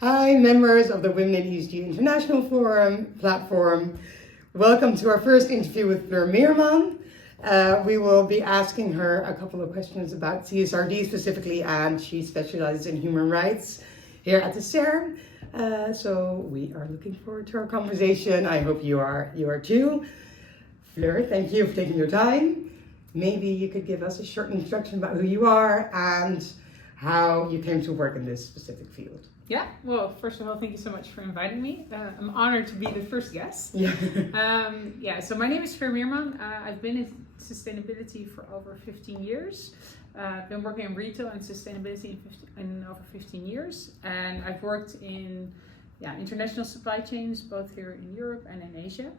Hi, members of the Women in ESG International Forum platform. Welcome to our first interview with Fleur Meerman. We will be asking her a couple of questions about CSRD specifically, and she specializes in human rights here at the CERN. So we are looking forward to our conversation. I hope you are too. Fleur, thank you for taking your time. Maybe you could give us a short introduction about who you are and how you came to work in this specific field. Yeah, well, first of all, thank you so much for inviting me. I'm honored to be the first guest. Yeah. So my name is Fleur Meerman. I've been in sustainability for over 15 years. I've been working in retail and sustainability in over 15 years. And I've worked in international supply chains, both here in Europe and in Asia.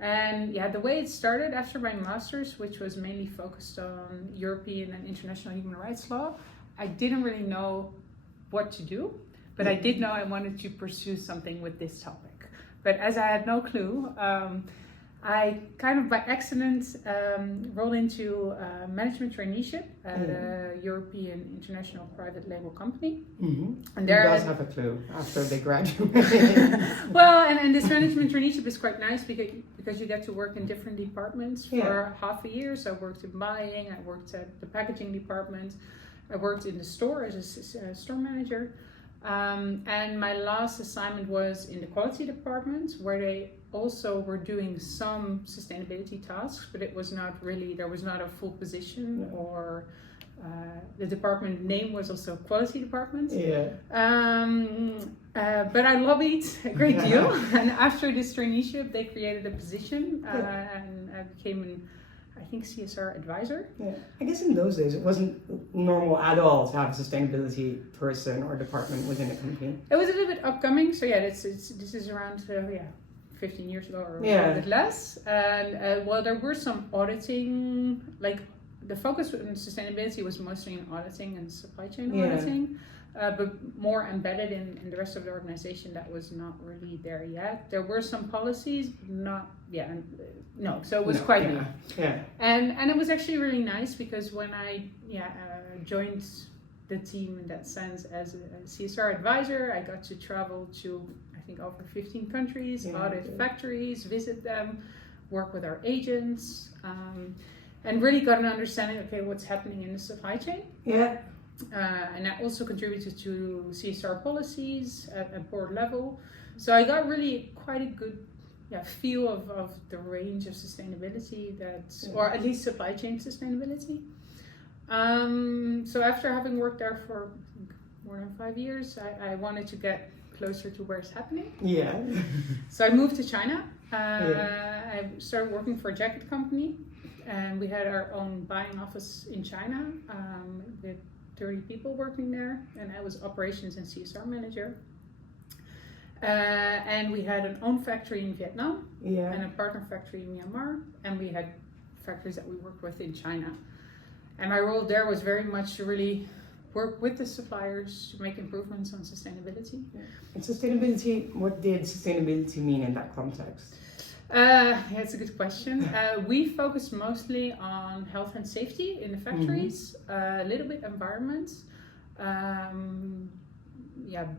And the way it started after my master's, which was mainly focused on European and international human rights law, I didn't really know what to do. But I did know I wanted to pursue something with this topic. But as I had no clue, I kind of by accident rolled into a management traineeship at a European international private label company. Mm-hmm. And there does have a clue after they graduate. Well, and this management traineeship is quite nice because you get to work in different departments for half a year. So I worked in buying, I worked at the packaging department, I worked in the store as a store manager. And my last assignment was in the quality department, where they also were doing some sustainability tasks, but it was not really, there was not a full position or the department name was also quality department. But I lobbied a great deal. And after this traineeship, they created a position and I became I think CSR advisor. Yeah, I guess in those days it wasn't normal at all to have a sustainability person or department within a company. It was a little bit upcoming, so this is around 15 years ago or a little bit less. And there were some auditing, like the focus on sustainability was mostly in auditing and supply chain auditing. But more embedded in the rest of the organization, that was not really there yet. There were some policies, so it was quite new. And it was actually really nice because when I joined the team in that sense as a CSR advisor, I got to travel to, I think, over 15 countries, audit factories, visit them, work with our agents, and really got an understanding of what's happening in the supply chain. And I also contributed to CSR policies at board level. So I got really quite a good feel of the range of sustainability or at least supply chain sustainability. So after having worked there for more than 5 years, I wanted to get closer to where it's happening. So I moved to China. I started working for a jacket company, and we had our own buying office in China with 30 people working there, and I was operations and CSR manager. And we had an own factory in Vietnam and a partner factory in Myanmar, and we had factories that we worked with in China. And my role there was very much to really work with the suppliers to make improvements on sustainability. And sustainability, what did sustainability mean in that context? It's a good question. We focus mostly on health and safety in the factories, a little bit environment,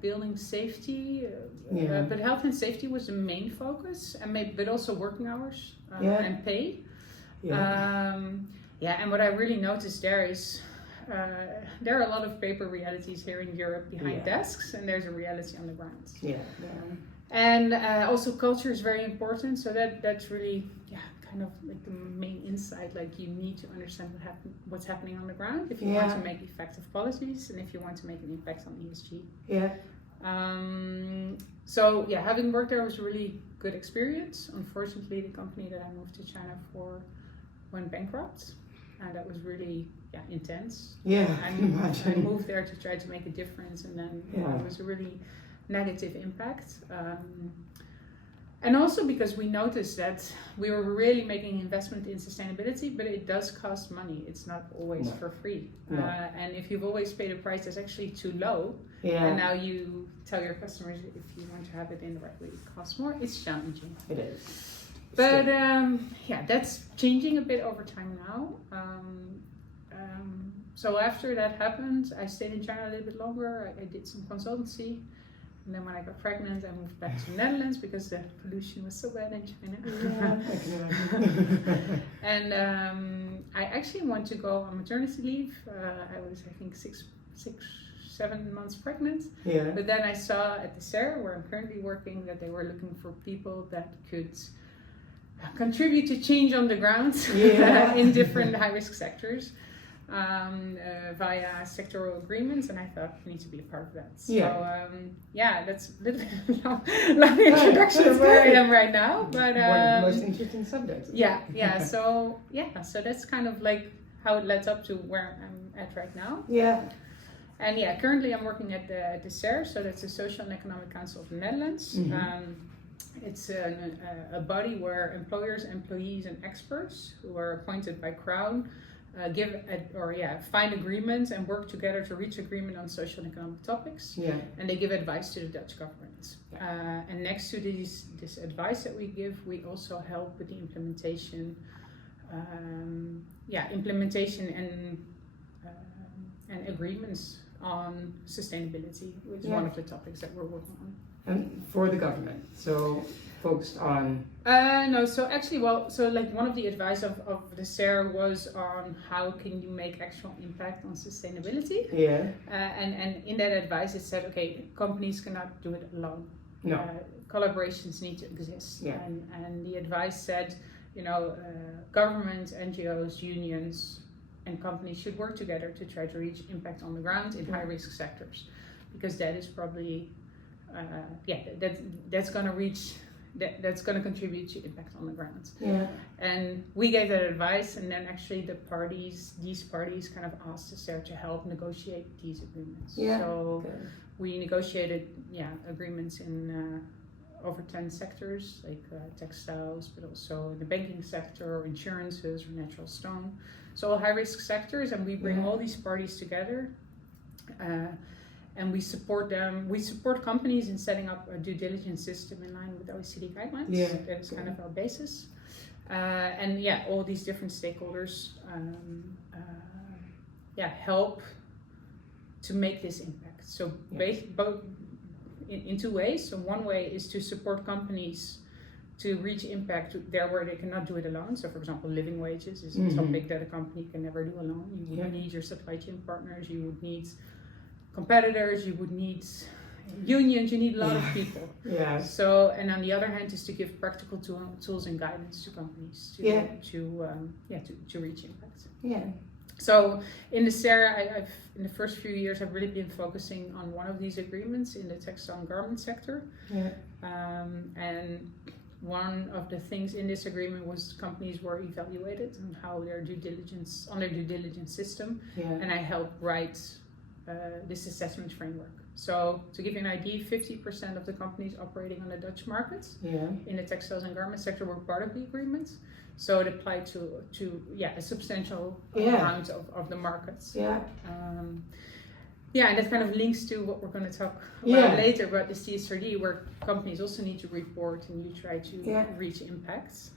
building safety, but health and safety was the main focus, but also working hours and pay. And what I really noticed there is there are a lot of paper realities here in Europe behind desks, and there's a reality on the ground. And also culture is very important, so that's really kind of like the main insight. Like you need to understand what's happening on the ground if you want to make effective policies and if you want to make an impact on ESG. Having worked there was a really good experience. Unfortunately, the company that I moved to China for went bankrupt, and that was really intense. I moved there to try to make a difference, and then it was a really negative impact. And also because we noticed that we were really making investment in sustainability, but it does cost money. It's not always for free. And if you've always paid a price that's actually too low, and now you tell your customers if you want to have it in the right way, it costs more, it's challenging. It is. But that's changing a bit over time now. So after that happened, I stayed in China a little bit longer. I did some consultancy. And then when I got pregnant, I moved back to the Netherlands because the pollution was so bad in China. Yeah, I can imagine. And I actually want to go on maternity leave. I was, I think, 7 months pregnant. Yeah. But then I saw at the SER, where I'm currently working, that they were looking for people that could contribute to change on the ground in different high-risk sectors via sectoral agreements, and I thought I need to be a part of that. So that's a little bit long introduction of where I am right now. But one of the most interesting subjects. So that's kind of like how it led up to where I'm at right now. Yeah. And currently I'm working at the SER, so that's the Social and Economic Council of the Netherlands. It's a body where employers, employees, and experts who are appointed by Crown find agreements and work together to reach agreement on social and economic topics. Yeah. And they give advice to the Dutch government. Yeah. And next to this advice that we give, we also help with the implementation and agreements on sustainability, which is one of the topics that we're working on. And for the government, so focused on? No, so actually, one of the advice of the SER was on how can you make actual impact on sustainability. Yeah. And in that advice it said, okay, companies cannot do it alone. No. Collaborations need to exist. Yeah. And the advice said, government, NGOs, unions, and companies should work together to try to reach impact on the ground in high-risk sectors, because that is probably that's going to contribute to impact on the ground. Yeah. And we gave that advice, and then actually these parties kind of asked us there to help negotiate these agreements. Yeah. So we negotiated agreements in over 10 sectors, like textiles, but also in the banking sector, or insurances, or natural stone. So all high-risk sectors, and we bring all these parties together, and we support them. We support companies in setting up a due diligence system in line with OECD guidelines. Yeah. That is kind of our basis. And all these different stakeholders help to make this impact. So both in two ways. So one way is to support companies to reach impact there where they cannot do it alone. So for example, living wages is a topic that a company can never do alone. You would need your supply chain partners, you would need competitors, you would need unions, you need a lot of people. Yeah. So, and on the other hand is to give practical tools and guidance to companies to reach impact. Yeah. So in the SER, I've in the first few years I've really been focusing on one of these agreements in the textile and garment sector. Yeah. And one of the things in this agreement was companies were evaluated on how their due diligence system, and I helped write this assessment framework. So to give you an idea, 50% of the companies operating on the Dutch market in the textiles and garment sector were part of the agreement. So it applied to a substantial amount of the markets. Yeah. And that kind of links to what we're going to talk about later about the CSRD, where companies also need to report and you try to reach impacts.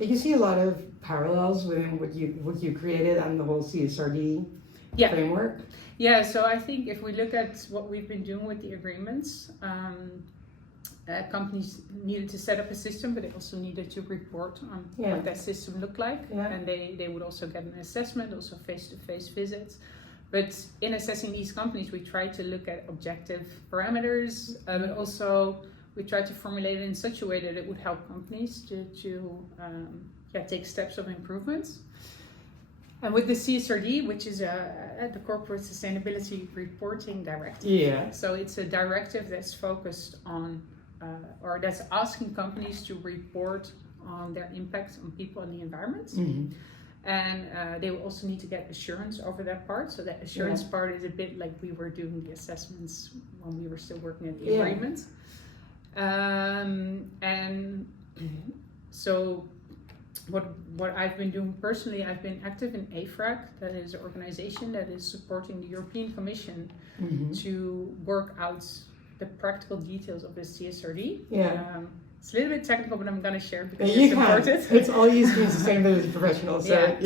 You see a lot of parallels within what you created and the whole CSRD framework. Yeah, so I think if we look at what we've been doing with the agreements, companies needed to set up a system, but they also needed to report on what that system looked like. Yeah. And they would also get an assessment, also face-to-face visits. But in assessing these companies, we try to look at objective parameters, but also we try to formulate it in such a way that it would help companies to take steps of improvements. And with the CSRD, which is the Corporate Sustainability Reporting Directive, so it's a directive that's focused on, or that's asking companies to report on their impact on people and the environment. Mm-hmm. And they will also need to get assurance over that part. So that assurance part is a bit like we were doing the assessments when we were still working at the agreement. And so what I've been doing personally, I've been active in AFRAC, that is an organization that is supporting the European Commission to work out the practical details of the CSRD. Yeah. It's a little bit technical, but I'm going to share because it's important. It's all ESGi sustainability professionals, so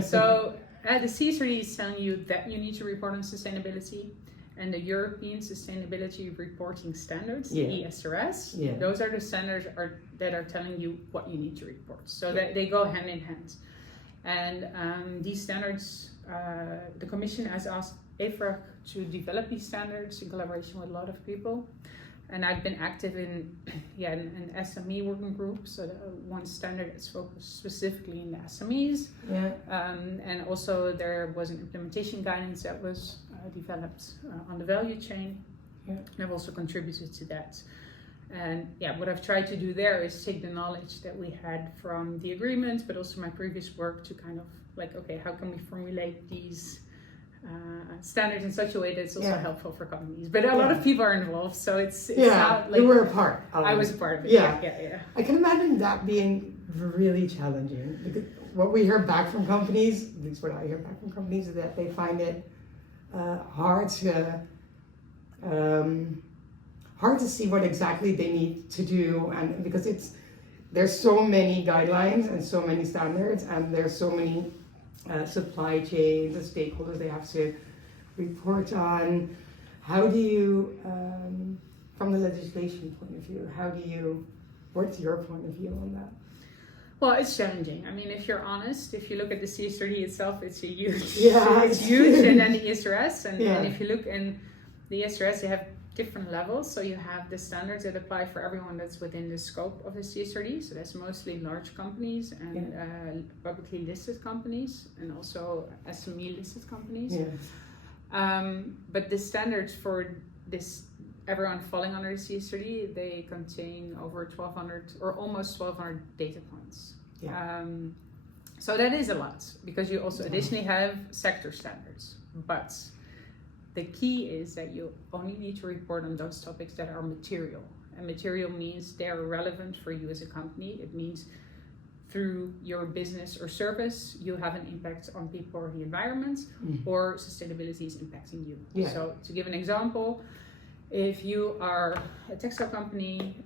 So the CSRD is telling you that you need to report on sustainability, and the European Sustainability Reporting Standards, Yeah. ESRS. Yeah. Those are the standards that are telling you what you need to report. So that they go hand in hand. And these standards, the Commission has asked EFRAG to develop these standards in collaboration with a lot of people. And I've been active in an SME working group, so one standard is focused specifically in the SMEs. Yeah. And also there was an implementation guidance that was developed on the value chain. Yeah. And I've also contributed to that. And what I've tried to do there is take the knowledge that we had from the agreement, but also my previous work to kind of like, okay, how can we formulate these standards in such a way that's also helpful for companies? But a lot of people are involved, so it's not like... You were a part of it. I was a part of it. Yeah. I can imagine that being really challenging, because what we hear back from companies, at least what I hear back from companies, is that they find it hard to see what exactly they need to do, and because there's so many guidelines and so many standards, and there's so many supply chains and stakeholders they have to report on. How do you, from the legislation point of view, what's your point of view on that? Well, it's challenging. I mean, if you're honest, if you look at the CSRD itself, it's a huge, it's huge, and then the ESRS, and if you look in the ESRS, you have different levels. So you have the standards that apply for everyone that's within the scope of the CSRD. So that's mostly large companies and publicly listed companies, and also SME listed companies. But the standards for this, everyone falling under the CSRD, they contain over 1,200 or almost 1,200 data points. So that is a lot, because you also additionally have sector standards. But the key is that you only need to report on those topics that are material. And material means they are relevant for you as a company. It means through your business or service, you have an impact on people or the environment, or sustainability is impacting you. So to give an example, if you are a textile company,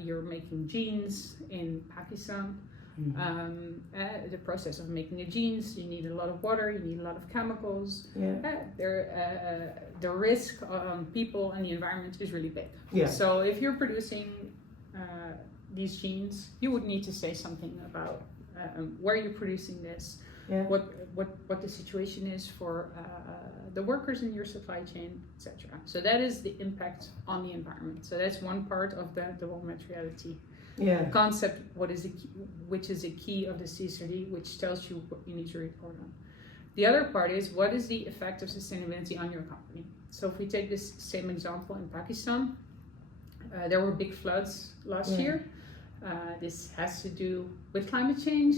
you're making jeans in Pakistan, the process of making the jeans, you need a lot of water, you need a lot of chemicals. The risk on people and the environment is really big. So if you're producing these jeans, you would need to say something about where you're producing this, what the situation is for the workers in your supply chain, etc. So that is the impact on the environment. So that's one part of the double materiality concept, which is a key of the CSRD, which tells you what you need to report on. The other part is, what is the effect of sustainability on your company? So if we take this same example in Pakistan, there were big floods last year. This has to do with climate change.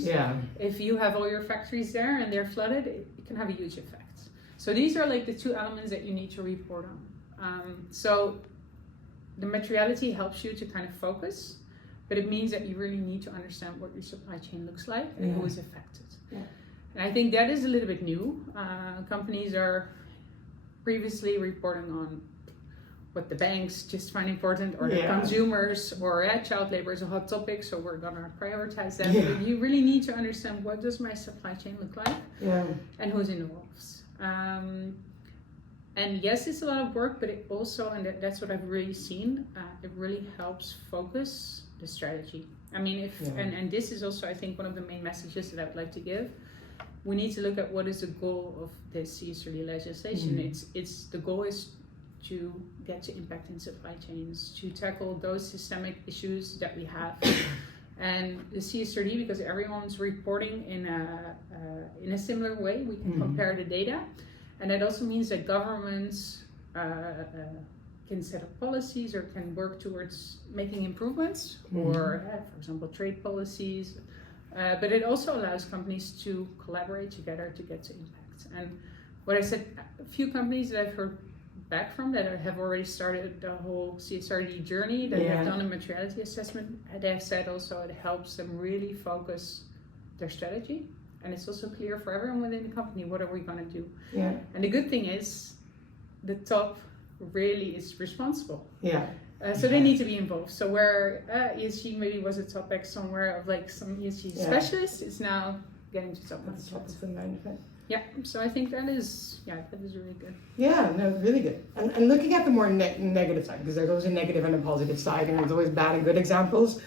If you have all your factories there and they're flooded, it can have a huge effect. So these are like the two elements that you need to report on. So the materiality helps you to kind of focus, but it means that you really need to understand what your supply chain looks like and who is affected. And I think that is a little bit new. Companies are previously reporting on what the banks just find important, or the consumers, or child labor is a hot topic, so we're gonna prioritize that. But you really need to understand, what does my supply chain look like, and who's involved. And yes, it's a lot of work, but it also, and that's what I've really seen, it really helps focus the strategy. I mean, and this is also, I think, one of the main messages that I would like to give. We need to look at what is the goal of this CSRD legislation. It's the goal is to get to impact in supply chains, to tackle those systemic issues that we have. And the CSRD, because everyone's reporting in a similar way, we can compare the data. And that also means that governments can set up policies or can work towards making improvements, or for example, trade policies. But it also allows companies to collaborate together to get to impact. And what I said, a few companies that I've heard back from that have already started the whole CSRD journey, that have done a materiality assessment, they have said also it helps them really focus their strategy. And it's also clear for everyone within the company, what are we going to do? And the good thing is, the top really is responsible. So they need to be involved. So where ESG maybe was a topic somewhere of like some ESG specialists, it's now getting to top of the management. Yeah, so I think that is really good. Yeah, no, really good. And looking at the more negative side, because there's always a negative and a positive side, and there's always bad and good examples.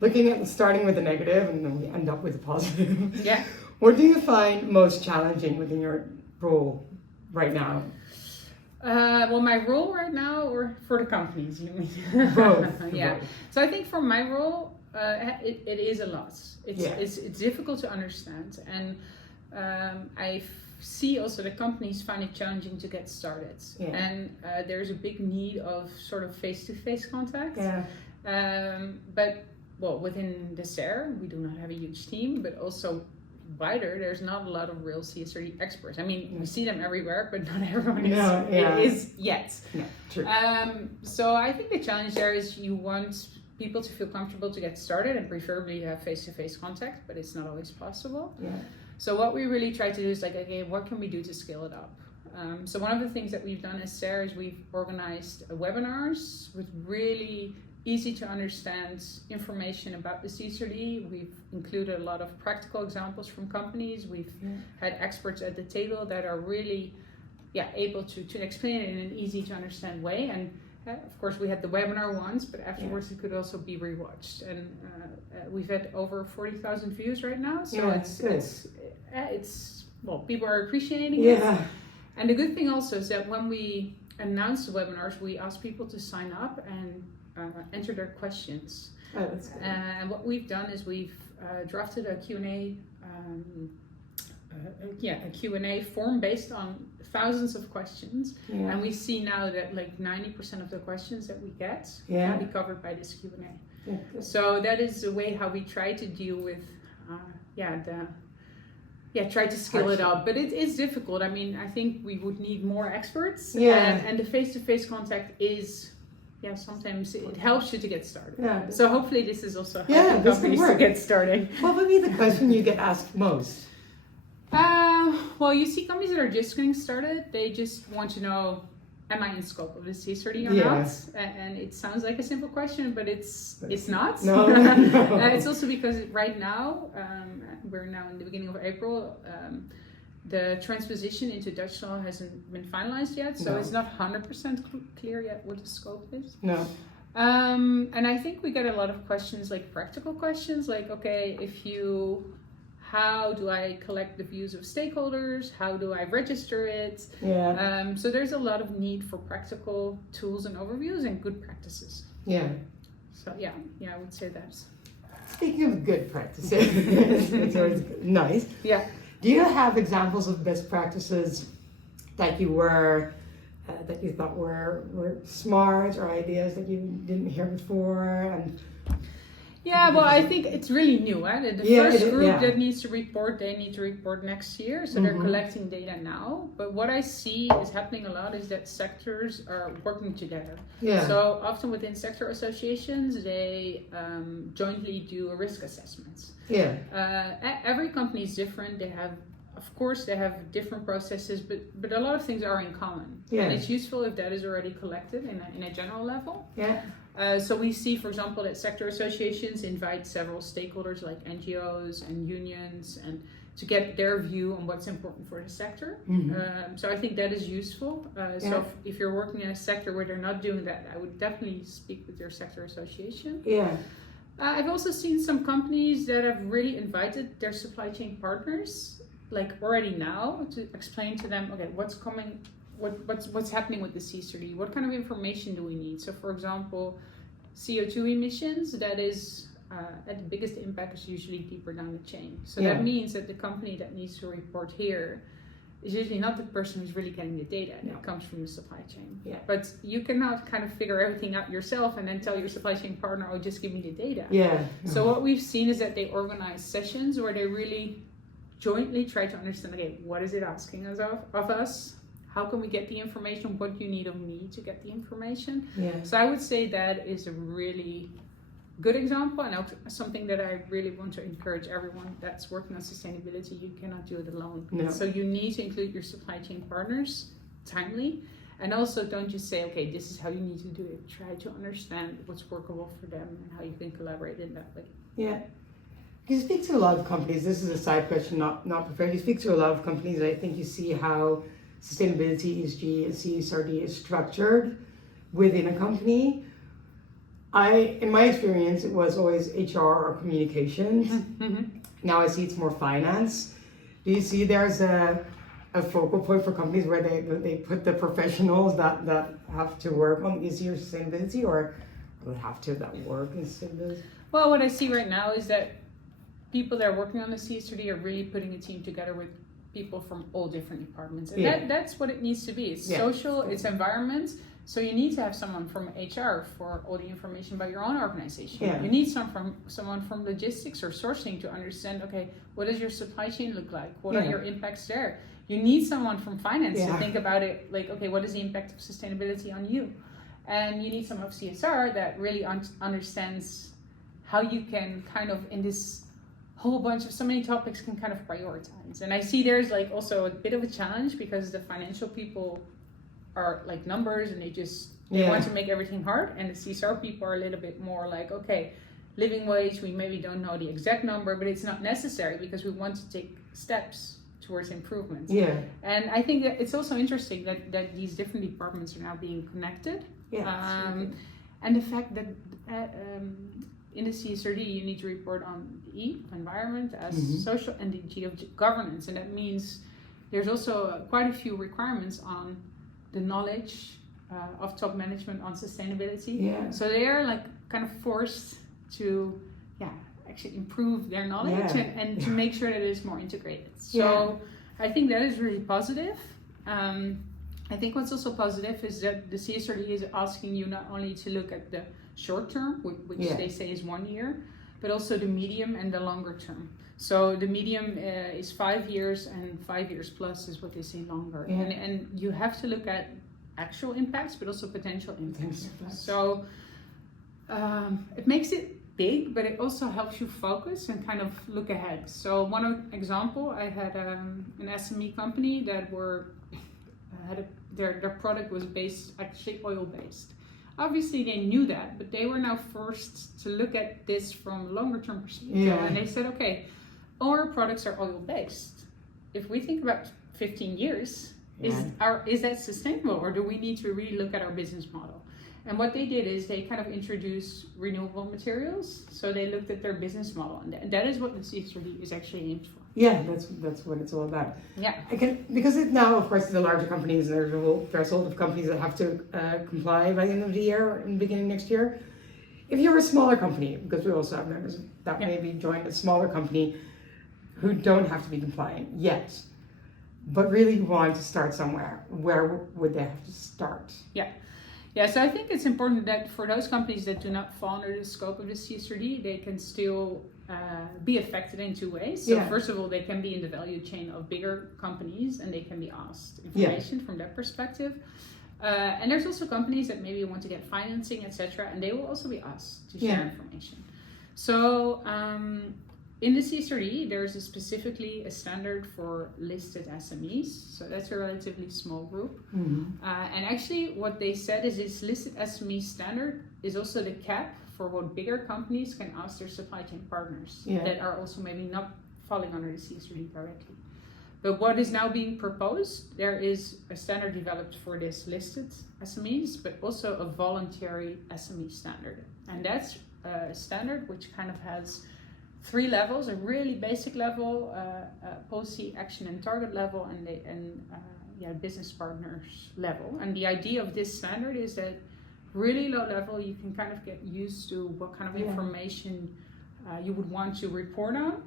Looking at starting with the negative, and then we end up with the positive. Yeah. What do you find most challenging within your role right now? Well, my role right now, or for the companies, you mean? Both. Yeah. Both. So I think for my role, it is a lot. It's difficult to understand, and I see also the companies find it challenging to get started, and there's a big need of sort of face-to-face contact. But well, within the SARE, we do not have a huge team, but also wider, there's not a lot of real CSRD experts. I mean, we see them everywhere, but not everyone is yet. No, true. So I think the challenge there is you want people to feel comfortable to get started and preferably have face-to-face contact, but it's not always possible. Yeah. So what we really try to do is like, okay, what can we do to scale it up? So one of the things that we've done as SARE is we've organized webinars with really easy to understand information about the CSRD. We've included a lot of practical examples from companies. We've had experts at the table that are really able to explain it in an easy to understand way. And of course we had the webinar once, but afterwards it could also be rewatched. And we've had over 40,000 views right now. So it's well, people are appreciating it. And the good thing also is that when we announce the webinars, we ask people to sign up and enter their questions. Oh, that's good. And what we've done is we've drafted a Q&A form based on thousands of questions. And we see now that like 90% of the questions that we get can be covered by this Q&A. So that is the way how we try to deal with try to scale it up, but it is difficult. I mean, I think we would need more experts, and the face-to-face contact is sometimes it helps you to get started. So hopefully this is also helping companies to get started. What would be the question you get asked most? Well, you see companies that are just getting started, they just want to know, am I in scope of the CSRD or not? And it sounds like a simple question, but it's not. No. It's also because right now, we're now in the beginning of April, the transposition into Dutch law hasn't been finalized yet, so it's not 100% clear yet what the scope is. No. And I think we get a lot of questions, like practical questions, like, okay, how do I collect the views of stakeholders? How do I register it? So there's a lot of need for practical tools and overviews and good practices. So I would say that's. Speaking of good practices, it's always nice. Do you have examples of best practices that you thought were smart, or ideas that you didn't hear before? And well, I think it's really new. The first group that needs to report, they need to report next year. So they're collecting data now. But what I see is happening a lot is that sectors are working together. So often within sector associations, they jointly do a risk assessment. Every company is different. They have different processes, but a lot of things are in common. And it's useful if that is already collected in a general level. So we see, for example, that sector associations invite several stakeholders like NGOs and unions and to get their view on what's important for the sector. So I think that is useful. So if you're working in a sector where they're not doing that, I would definitely speak with your sector association. I've also seen some companies that have really invited their supply chain partners, like already now, to explain to them, okay, what's coming, what's happening with the CSRD, what kind of information do we need? So for example, CO2 emissions, that is at the biggest impact is usually deeper down the chain. So that means that the company that needs to report here is usually not the person who's really getting the data. That comes from the supply chain. But you cannot kind of figure everything out yourself and then tell your supply chain partner, oh, just give me the data. So what we've seen is that they organize sessions where they really jointly try to understand, okay, what is it asking us of us? How can we get the information? What do you need of me to get the information? So I would say that is a really good example, and something that I really want to encourage everyone that's working on sustainability. You cannot do it alone. So you need to include your supply chain partners timely, and also don't just say, okay, this is how you need to do it. Try to understand what's workable for them and how you can collaborate in that way. You speak to a lot of companies. This is a side question, not prepared. You speak to a lot of companies. I think you see how sustainability, ESG, and CSRD is structured within a company. In my experience, it was always HR or communications. Mm-hmm. Now I see it's more finance. Do you see there's a focal point for companies where they put the professionals that have to work on ESG or sustainability, or would have to that work in sustainability? Well, what I see right now is that people that are working on the CSRD are really putting a team together with people from all different departments. And that's what it needs to be. It's social, it's environment. So you need to have someone from HR for all the information about your own organization. Yeah. You need someone from logistics or sourcing to understand, okay, what does your supply chain look like? What are your impacts there? You need someone from finance to think about it, like, okay, what is the impact of sustainability on you? And you need someone of CSR that really understands how you can kind of, in this whole bunch of so many topics, can kind of prioritize. And I see there's like also a bit of a challenge because the financial people are like numbers and they want to make everything hard, and the CSR people are a little bit more like, okay, living wage, we maybe don't know the exact number, but it's not necessary because we want to take steps towards improvement. Yeah. And I think that it's also interesting that these different departments are now being connected. Yeah. And the fact that in the CSRD, you need to report on E, environment, as social, and the G of governance. And that means there's also quite a few requirements on the knowledge of top management on sustainability. Yeah. So they are like kind of forced to, actually improve their knowledge and to make sure that it is more integrated. So I think that is really positive. I think what's also positive is that the CSRD is asking you not only to look at the short term, which they say is 1 year, but also the medium and the longer term. So the medium is 5 years, and 5 years plus is what they say longer. Yeah. And you have to look at actual impacts, but also potential impacts. So it makes it big, but it also helps you focus and kind of look ahead. So one example, I had an SME company that their product was actually oil based. Obviously they knew that, but they were now forced to look at this from a longer term perspective. Yeah. And they said, okay, our products are oil based. If we think about 15 years, is that sustainable, or do we need to really look at our business model? And what they did is they kind of introduced renewable materials. So they looked at their business model, and that is what the CSRD is actually aimed for. Yeah, that's what it's all about. Yeah. Because it now, of course, the larger companies, there's a whole threshold of companies that have to comply by the end of the year and beginning next year. If you're a smaller company, because we also have members that maybe join a smaller company who don't have to be compliant yet, but really want to start somewhere, where would they have to start? Yeah, so I think it's important that for those companies that do not fall under the scope of the CSRD, they can still be affected in two ways. So first of all, they can be in the value chain of bigger companies, and they can be asked information from that perspective. And there's also companies that maybe want to get financing, etc., and they will also be asked to share information. So in the CSRD, there's specifically a standard for listed SMEs. So that's a relatively small group. Mm-hmm. And actually what they said is this listed SME standard is also the cap for what bigger companies can ask their supply chain partners that are also maybe not falling under the CSRD directly. But what is now being proposed, there is a standard developed for this listed SMEs, but also a voluntary SME standard. And that's a standard which kind of has 3 levels: a really basic level, policy, action, and target level, and business partners level. And the idea of this standard is that really low level, you can kind of get used to what kind of information you would want to report on,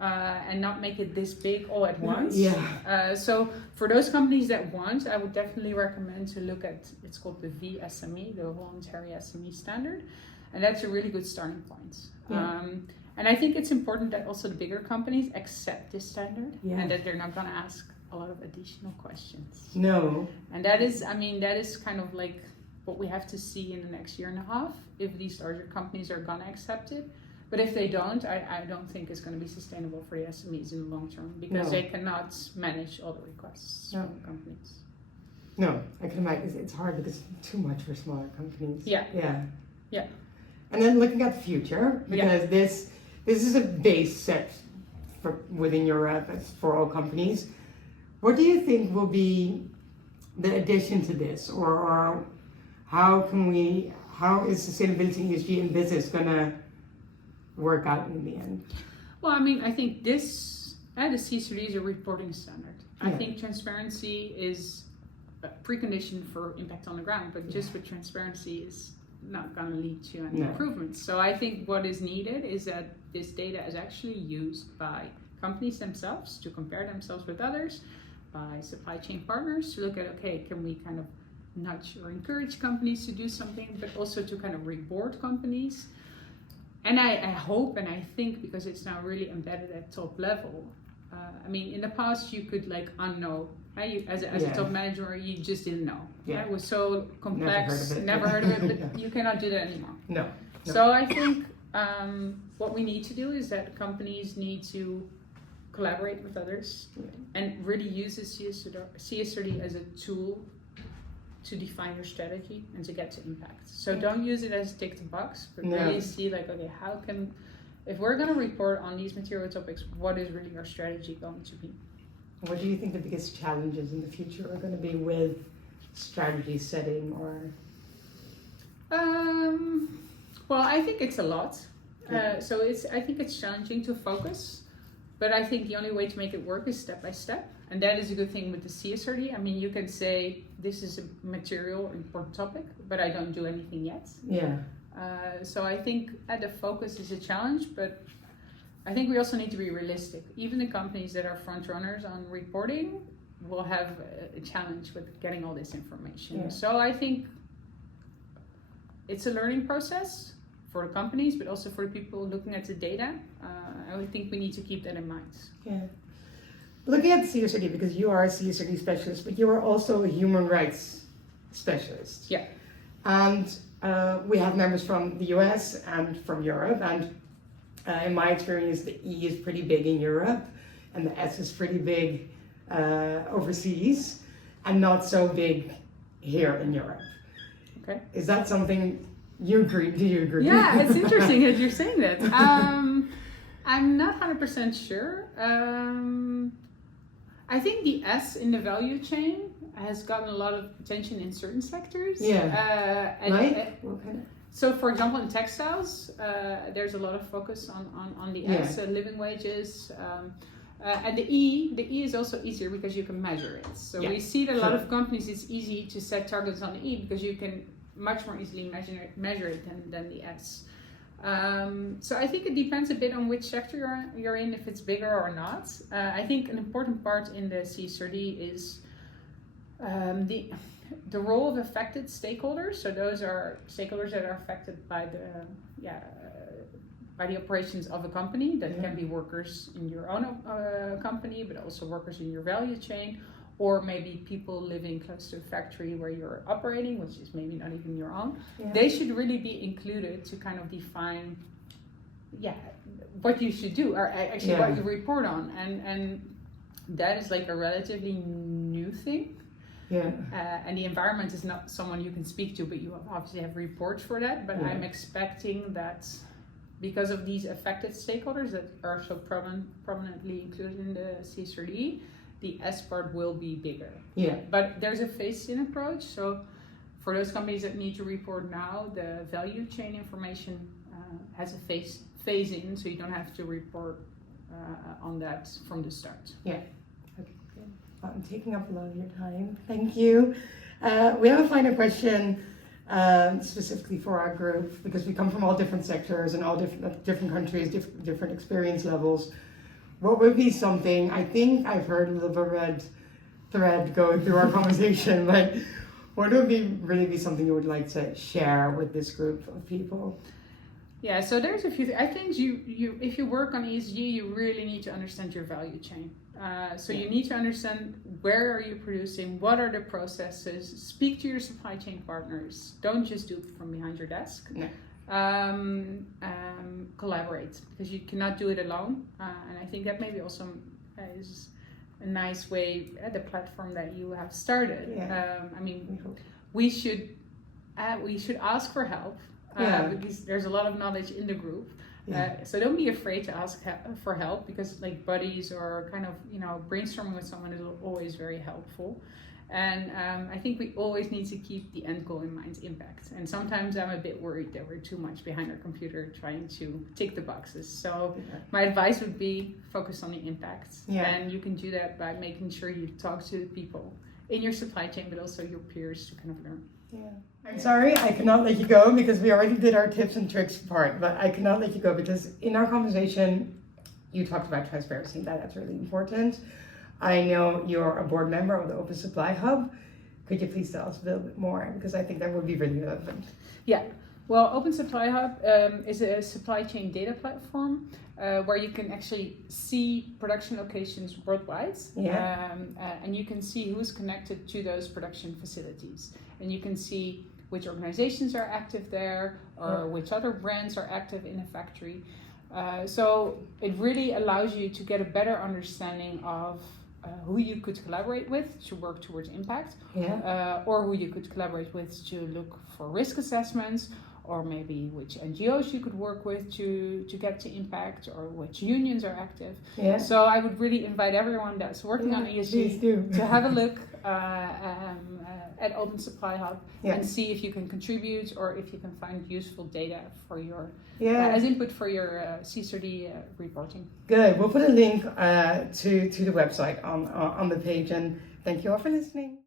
and not make it this big all at once. So for those companies that want, I would definitely recommend to look at, it's called the WiESGi, the voluntary SME standard, and that's a really good starting point. And I think it's important that also the bigger companies accept this standard and that they're not going to ask a lot of additional questions. No. And that is kind of like what we have to see in the next year and a half, if these larger companies are going to accept it. But if they don't, I don't think it's going to be sustainable for the SMEs in the long term, because they cannot manage all the requests from the companies. No, I can imagine it's hard because it's too much for smaller companies. Yeah. And then looking at the future, because this is a base set within Europe for all companies. What do you think will be the addition to this, or how is sustainability and ESG in business going to work out in the end? Well, I mean, I think the CSRD is a reporting standard. I think transparency is a precondition for impact on the ground, but just with transparency is not going to lead to any improvements. So I think what is needed is that this data is actually used by companies themselves to compare themselves with others, by supply chain partners to look at, okay, can we kind of nudge or encourage companies to do something, but also to kind of reward companies. And I hope and I think, because it's now really embedded at top level, I mean, in the past you could like unknow. As a top manager, you just didn't know. Yeah. It was so complex, never heard of it, but you cannot do that anymore. No. So I think what we need to do is that companies need to collaborate with others and really use the CSRD as a tool to define your strategy and to get to impact. So don't use it as tick the box, but really see like, okay, how can, if we're going to report on these material topics, what is really our strategy going to be? What do you think the biggest challenges in the future are going to be with strategy setting or? Well, I think it's a lot. So I think it's challenging to focus, but I think the only way to make it work is step by step. And that is a good thing with the CSRD. I mean, you can say this is a material important topic, but I don't do anything yet. Yeah. So I think the focus is a challenge, but I think we also need to be realistic. Even the companies that are front runners on reporting will have a challenge with getting all this information. Yeah. So I think it's a learning process for the companies, but also for the people looking at the data. I would think we need to keep that in mind. Yeah. Looking at the CSRD, because you are a CSRD specialist, but you are also a human rights specialist. Yeah. And we have members from the US and from Europe, and in my experience, the E is pretty big in Europe, and the S is pretty big overseas, and not so big here in Europe. Okay. Is that something you agree? Do you agree? Yeah, it's interesting that you're saying that. I'm not 100% sure. I think the S in the value chain has gotten a lot of attention in certain sectors. Yeah. So, for example, in textiles, there's a lot of focus on the S, living wages. And the E is also easier because you can measure it. So we see that a lot of companies, it's easy to set targets on the E because you can much more easily measure it than the S. So I think it depends a bit on which sector you're in, if it's bigger or not. I think an important part in the CSRD is the role of affected stakeholders. So those are stakeholders that are affected by the operations of a company. That can be workers in your own company, but also workers in your value chain, or maybe people living close to a factory where you're operating, which is maybe not even your own. Yeah. They should really be included to kind of define what you should do, or actually what you report on. And that is like a relatively new thing. Yeah. And the environment is not someone you can speak to, but you obviously have reports for that. But I'm expecting that because of these affected stakeholders that are so prominently included in the CSRD, the S part will be bigger. Yeah. But there's a phased-in approach. So for those companies that need to report now, the value chain information has a phase-in, so you don't have to report on that from the start. Yeah. Okay. Good. I'm taking up a lot of your time. Thank you. We have a final question specifically for our group, because we come from all different sectors and all different countries, different experience levels. What would be something, I think I've heard a little bit of red thread going through our conversation, but what would really be something you would like to share with this group of people? Yeah, so there's a few things. I think you if you work on ESG, you really need to understand your value chain. You need to understand where are you producing, what are the processes, speak to your supply chain partners. Don't just do it from behind your desk. No. Collaborate, because you cannot do it alone, and I think that maybe also is a nice way at the platform that you have started. I mean, we should ask for help because there's a lot of knowledge in the group, So don't be afraid to ask for help, because like buddies or kind of, brainstorming with someone is always very helpful. And I think we always need to keep the end goal in mind, impact. And sometimes I'm a bit worried that we're too much behind our computer trying to tick the boxes. So my advice would be focus on the impact. And you can do that by making sure you talk to the people in your supply chain, but also your peers to kind of learn. I'm sorry, I cannot let you go because we already did our tips and tricks part, but I cannot let you go because in our conversation, you talked about transparency, and that's really important. I know you're a board member of the Open Supply Hub. Could you please tell us a little bit more? Because I think that would be really relevant. Yeah, well, Open Supply Hub is a supply chain data platform where you can actually see production locations worldwide. And you can see who's connected to those production facilities. And you can see which organizations are active there or which other brands are active in a factory. So it really allows you to get a better understanding of who you could collaborate with to work towards impact, or who you could collaborate with to look for risk assessments, or maybe which NGOs you could work with to get to impact, or which unions are active. So I would really invite everyone that's working on ESG to have a look at Open Supply Hub and see if you can contribute or if you can find useful data for your as input for your CSRD reporting. Good. We'll put a link to the website on the page, and thank you all for listening.